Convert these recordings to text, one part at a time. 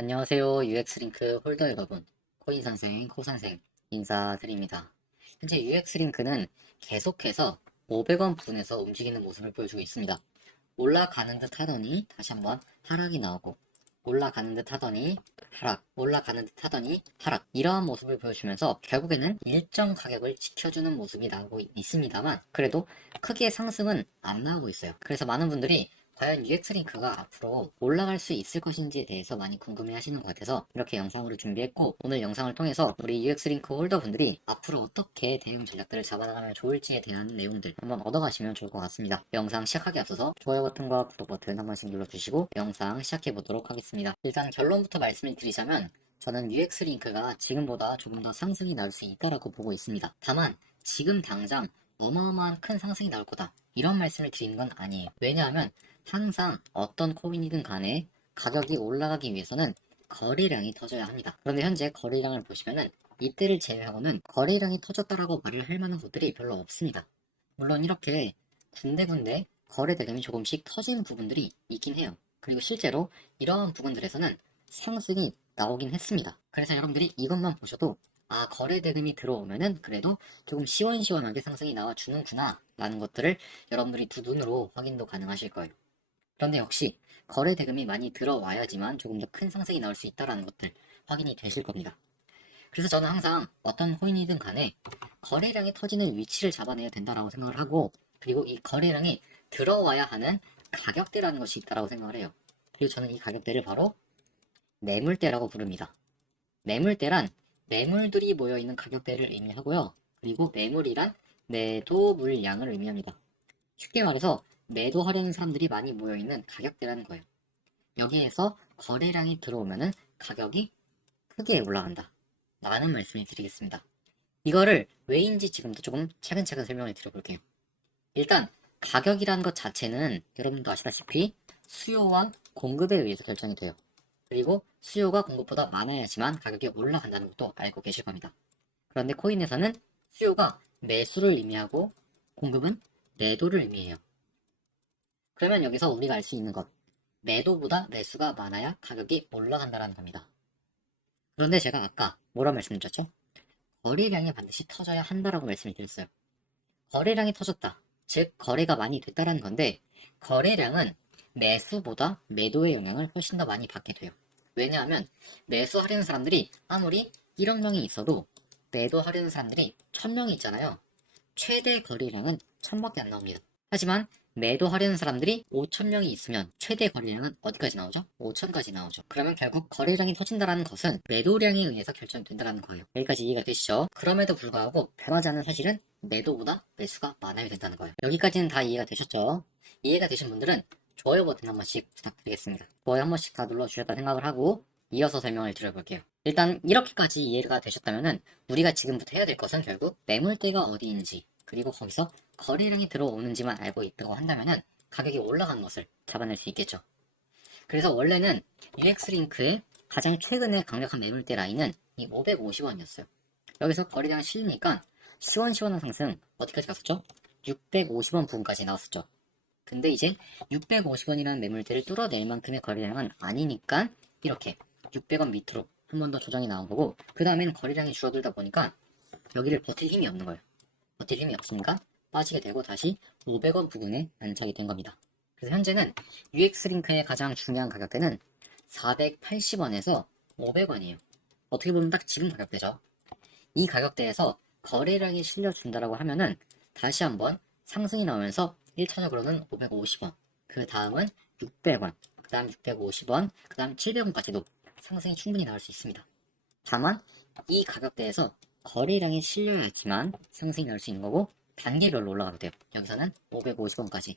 안녕하세요. UX링크 홀더 여러분. 코인 선생, 코 선생 인사드립니다. 현재 UX링크는 계속해서 500원 부근에서 움직이는 모습을 보여주고 있습니다. 올라가는 듯 하더니 다시 한번 하락이 나오고 올라가는 듯 하더니 하락, 올라가는 듯 하더니 하락, 이러한 모습을 보여주면서 결국에는 일정 가격을 지켜주는 모습이 나오고 있습니다만 그래도 크게 상승은 안 나오고 있어요. 그래서 많은 분들이 과연 UX링크가 앞으로 올라갈 수 있을 것인지에 대해서 많이 궁금해 하시는 것 같아서 이렇게 영상을 준비했고, 오늘 영상을 통해서 우리 UX링크 홀더분들이 앞으로 어떻게 대응 전략들을 잡아나가면 좋을지에 대한 내용들 한번 얻어가시면 좋을 것 같습니다. 영상 시작하기 앞서서 좋아요 버튼과 구독 버튼 한 번씩 눌러주시고 영상 시작해 보도록 하겠습니다. 일단 결론부터 말씀을 드리자면 저는 UX링크가 지금보다 조금 더 상승이 나올 수 있다라고 보고 있습니다. 다만 지금 당장 어마어마한 큰 상승이 나올 거다, 이런 말씀을 드리는 건 아니에요. 왜냐하면 항상 어떤 코인이든 간에 가격이 올라가기 위해서는 거래량이 터져야 합니다. 그런데 현재 거래량을 보시면은 이때를 제외하고는 거래량이 터졌다라고 말을 할 만한 곳들이 별로 없습니다. 물론 이렇게 군데군데 거래 대금이 조금씩 터지는 부분들이 있긴 해요. 그리고 실제로 이러한 부분들에서는 상승이 나오긴 했습니다. 그래서 여러분들이 이것만 보셔도 거래 대금이 들어오면은 그래도 조금 시원시원하게 상승이 나와주는구나 라는 것들을 여러분들이 두 눈으로 확인도 가능하실 거예요. 그런데 역시 거래 대금이 많이 들어와야지만 조금 더 큰 상승이 나올 수 있다는 것들 확인이 되실 겁니다. 그래서 저는 항상 어떤 코인이든 간에 거래량이 터지는 위치를 잡아내야 된다라고 생각을 하고, 그리고 이 거래량이 들어와야 하는 가격대라는 것이 있다라고 생각을 해요. 그리고 저는 이 가격대를 바로 매물대라고 부릅니다. 매물대란 매물들이 모여있는 가격대를 의미하고요. 그리고 매물이란 매도 물량을 의미합니다. 쉽게 말해서 매도하려는 사람들이 많이 모여있는 가격대라는 거예요. 여기에서 거래량이 들어오면은 가격이 크게 올라간다 라는 말씀을 드리겠습니다. 이거를 왜인지 지금도 조금 차근차근 설명을 드려볼게요. 일단 가격이라는 것 자체는 여러분도 아시다시피 수요와 공급에 의해서 결정이 돼요. 그리고 수요가 공급보다 많아야지만 가격이 올라간다는 것도 알고 계실 겁니다. 그런데 코인에서는 수요가 매수를 의미하고 공급은 매도를 의미해요. 그러면 여기서 우리가 알 수 있는 것, 매도보다 매수가 많아야 가격이 올라간다는 겁니다. 그런데 제가 아까 뭐라 말씀드렸죠? 거래량이 반드시 터져야 한다라고 말씀을 드렸어요. 거래량이 터졌다, 즉 거래가 많이 됐다라는 건데, 거래량은 매수보다 매도의 영향을 훨씬 더 많이 받게 돼요. 왜냐하면 매수하려는 사람들이 아무리 1억 명이 있어도 매도하려는 사람들이 1000명이 있잖아요. 최대 거래량은 1000밖에 안 나옵니다. 하지만 매도하려는 사람들이 5000명이 있으면 최대 거래량은 어디까지 나오죠? 5000까지 나오죠. 그러면 결국 거래량이 터진다는 것은 매도량에 의해서 결정된다는 거예요. 여기까지 이해가 되시죠? 그럼에도 불구하고 변하지 않는 사실은 매도보다 매수가 많아야 된다는 거예요. 여기까지는 다 이해가 되셨죠? 이해가 되신 분들은 좋아요 버튼 한 번씩 부탁드리겠습니다. 좋아요 한 번씩 다 눌러주셨다 생각을 하고 이어서 설명을 드려볼게요. 일단 이렇게까지 이해가 되셨다면은 우리가 지금부터 해야 될 것은 결국 매물대가 어디인지, 그리고 거기서 거래량이 들어오는지만 알고 있다고 한다면은 가격이 올라가는 것을 잡아낼 수 있겠죠. 그래서 원래는 UX링크의 가장 최근에 강력한 매물대 라인은 이 550원이었어요. 여기서 거래량이 실리니까 시원시원한 상승 어디까지 갔었죠? 650원 부근까지 나왔었죠. 근데 이제 650원이라는 매물대를 뚫어낼 만큼의 거래량은 아니니까 이렇게 600원 밑으로 한 번 더 조정이 나온 거고, 그 다음에는 거래량이 줄어들다 보니까 여기를 버틸 힘이 없는 거예요. 버틸 힘이 없으니까 빠지게 되고 다시 500원 부근에 안착이 된 겁니다. 그래서 현재는 UX링크의 가장 중요한 가격대는 480원에서 500원이에요. 어떻게 보면 딱 지금 가격대죠. 이 가격대에서 거래량이 실려준다라고 하면은 다시 한번 상승이 나오면서 1차적으로는 550원, 그 다음은 600원, 그 다음 650원, 그 다음 700원까지도 상승이 충분히 나올 수 있습니다. 다만 이 가격대에서 거래량이 실려야지만 상승이 나올 수 있는 거고, 단계별로 올라가도 돼요. 여기서는 550원까지.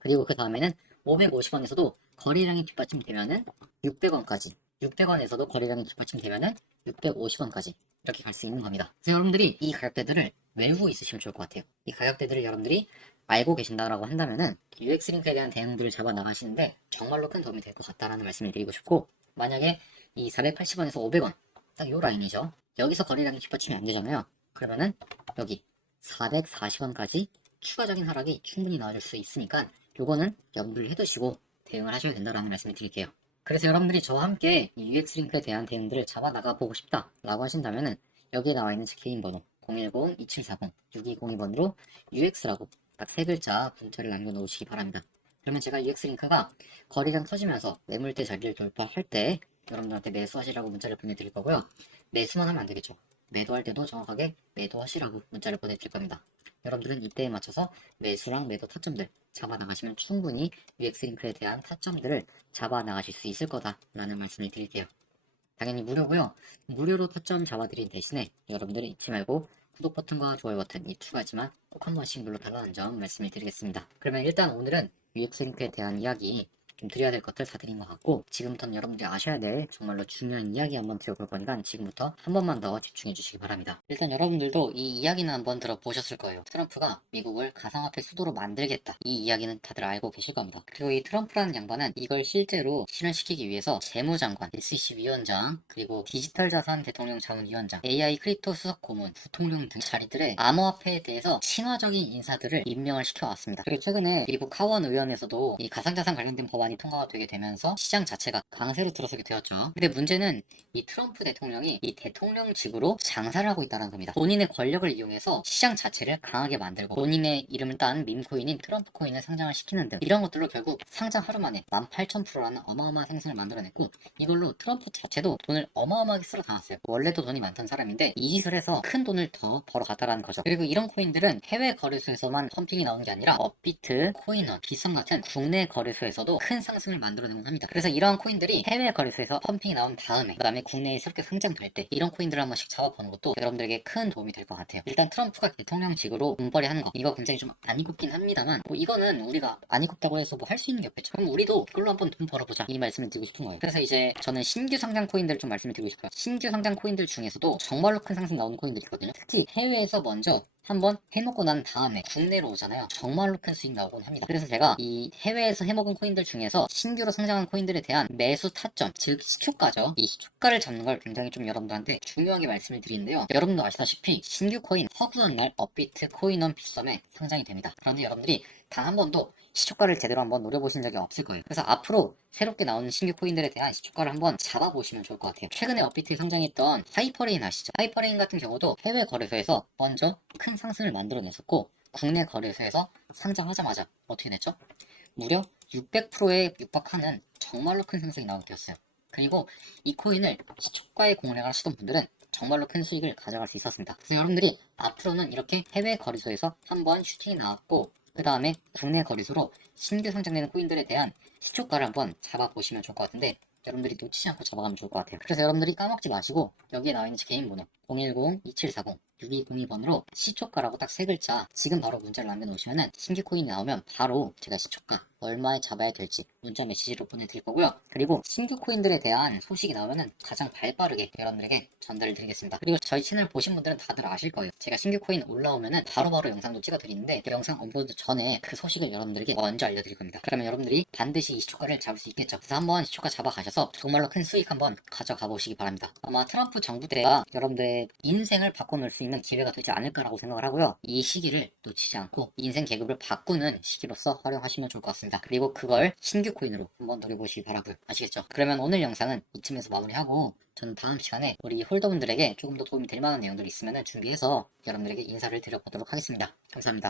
그리고 그 다음에는 550원에서도 거래량이 뒷받침되면은 600원까지. 600원에서도 거래량이 뒷받침되면은 650원까지. 이렇게 갈 수 있는 겁니다. 그래서 여러분들이 이 가격대들을 외우고 있으시면 좋을 것 같아요. 이 가격대들을 여러분들이 알고 계신다라고 한다면은 UX링크에 대한 대응들을 잡아 나가시는데 정말로 큰 도움이 될 것 같다라는 말씀을 드리고 싶고, 만약에 이 480원에서 500원 딱 요 라인이죠. 여기서 거래량이 뒷받침이 안 되잖아요. 그러면은 여기 440원까지 추가적인 하락이 충분히 나와줄 수 있으니까 요거는 염두를 해두시고 대응을 하셔야 된다라는 말씀을 드릴게요. 그래서 여러분들이 저와 함께 이 UX 링크에 대한 대응들을 잡아 나가 보고 싶다 라고 하신다면은 여기에 나와 있는 제 개인 번호 010-2740-6202번으로 UX라고 딱 세 글자 문자를 남겨놓으시기 바랍니다. 그러면 제가 UX 링크가 거래량 터지면서 매물대 자리를 돌파할 때 여러분들한테 매수하시라고 문자를 보내드릴 거고요. 매수만 하면 안 되겠죠. 매도할 때도 정확하게 매도하시라고 문자를 보내드릴 겁니다. 여러분들은 이때에 맞춰서 매수랑 매도 타점들 잡아 나가시면 충분히 UX 링크에 대한 타점들을 잡아 나가실 수 있을 거다라는 말씀을 드릴게요. 당연히 무료고요. 무료로 타점 잡아드린 대신에 여러분들은 잊지 말고 구독 버튼과 좋아요 버튼 이 두 가지만 꼭 한 번씩 눌러달라는 점 말씀을 드리겠습니다. 그러면 일단 오늘은 UX 링크에 대한 이야기 좀 드려야 될 것들 다 드린 것 같고 지금부터는 여러분들이 아셔야 될 정말로 중요한 이야기 한번 드려볼 거니까 지금부터 한 번만 더 집중해 주시기 바랍니다. 일단 여러분들도 이 이야기는 한번 들어보셨을 거예요. 트럼프가 미국을 가상화폐 수도로 만들겠다. 이 이야기는 다들 알고 계실 겁니다. 그리고 이 트럼프라는 양반은 이걸 실제로 실현시키기 위해서 재무장관, SEC 위원장, 그리고 디지털 자산 대통령 자문위원장, AI 크립토 수석 고문, 부통령 등 자리들의 암호화폐에 대해서 친화적인 인사들을 임명을 시켜왔습니다. 그리고 최근에 미국 하원 의원에서도 이 가상자산 관련된 법안이 통과가 되게 되면서 시장 자체가 강세로 들어서게 되었죠. 근데 문제는 이 트럼프 대통령이 이 대통령직으로 장사를 하고 있다는 겁니다. 본인의 권력을 이용해서 시장 자체를 강하게 만들고 본인의 이름을 딴 밈코인인 트럼프 코인을 상장을 시키는 등 이런 것들로 결국 상장 하루 만에 18,000%라는 어마어마한 생산을 만들어냈고 이걸로 트럼프 자체도 돈을 어마어마하게 쓸어 담았어요. 원래도 돈이 많던 사람인데 이 짓을 해서 큰 돈을 더 벌어갔다라는 거죠. 그리고 이런 코인들은 해외 거래소에서만 펌핑이 나오는 게 아니라 업비트, 코인원, 기성 같은 국내 거래소에서도 큰 상승을 만들어내곤 합니다. 그래서 이러한 코인들이 해외 거래소에서 펌핑이 나온 다음에 그 다음에 국내에 새롭게 상장될 때 이런 코인들을 한 번씩 잡아보는 것도 여러분들에게 큰 도움이 될 것 같아요. 일단 트럼프가 대통령직으로 돈벌이 하는 거 이거 굉장히 좀 안 이롭긴 합니다만 뭐 이거는 우리가 안 이롭다고 해서 뭐 할 수 있는 게 없겠죠. 그럼 우리도 그걸로 한번 돈 벌어보자 이 말씀을 드리고 싶은 거예요. 그래서 이제 저는 신규 상장 코인들을 좀 말씀을 드리고 싶어요. 신규 상장 코인들 중에서도 정말로 큰 상승 나오는 코인들이 있거든요. 특히 해외에서 먼저 한번 해먹고 난 다음에 국내로 오잖아요. 정말로 큰 수익 나오곤 합니다. 그래서 제가 이 해외에서 해먹은 코인들 중에서 신규로 상장한 코인들에 대한 매수 타점, 즉 시초가죠. 이 시초가를 잡는 걸 굉장히 좀 여러분들한테 중요하게 말씀을 드리는데요. 여러분도 아시다시피 신규 코인 허구한 날 업비트 코인원 피썸에 상장이 됩니다. 그런데 여러분들이 단 한 번도 시초가를 제대로 한번 노려보신 적이 없을 거예요. 그래서 앞으로 새롭게 나오는 신규 코인들에 대한 시초가를 한번 잡아보시면 좋을 것 같아요. 최근에 업비트에 상장했던 하이퍼레인 아시죠? 하이퍼레인 같은 경우도 해외 거래소에서 먼저 큰 상승을 만들어냈었고 국내 거래소에서 상장하자마자 어떻게 됐죠? 무려 600%에 육박하는 정말로 큰 상승이 나오게 되었어요. 그리고 이 코인을 시초가에 공략을 하시던 분들은 정말로 큰 수익을 가져갈 수 있었습니다. 그래서 여러분들이 앞으로는 이렇게 해외 거래소에서 한번 슈팅이 나왔고 그 다음에 국내 거래소로 신규 상장되는 코인들에 대한 시초가를 한번 잡아보시면 좋을 것 같은데 여러분들이 놓치지 않고 잡아가면 좋을 것 같아요. 그래서 여러분들이 까먹지 마시고 여기에 나와 있는 제 개인 번호 010-2740-6202번으로 시초가라고 딱 세 글자 지금 바로 문자를 남겨놓으시면은 신규 코인이 나오면 바로 제가 시초가 얼마에 잡아야 될지 문자 메시지로 보내드릴 거고요. 그리고 신규 코인들에 대한 소식이 나오면은 가장 발빠르게 여러분들에게 전달을 드리겠습니다. 그리고 저희 채널 보신 분들은 다들 아실 거예요. 제가 신규 코인 올라오면은 바로바로 영상도 찍어드리는데 그 영상 업로드 전에 그 소식을 여러분들에게 먼저 알려드릴 겁니다. 그러면 여러분들이 반드시 이 시초가를 잡을 수 있겠죠. 그래서 한번 시초가 잡아가셔서 정말로 큰 수익 한번 가져가 보시기 바랍니다. 아마 트럼프 정부 때가 여러분들의 인생을 바꿔놓을 수 있는 기회가 되지 않을까라고 생각을 하고요. 이 시기를 놓치지 않고 인생 계급을 바꾸는 시기로서 활용하시면 좋을 것 같습니다. 그리고 그걸 신규 코인으로 한번 노려보시기 바라고요. 아시겠죠? 그러면 오늘 영상은 이쯤에서 마무리하고 저는 다음 시간에 우리 홀더분들에게 조금 더 도움이 될 만한 내용들이 있으면 준비해서 여러분들에게 인사를 드려보도록 하겠습니다. 감사합니다.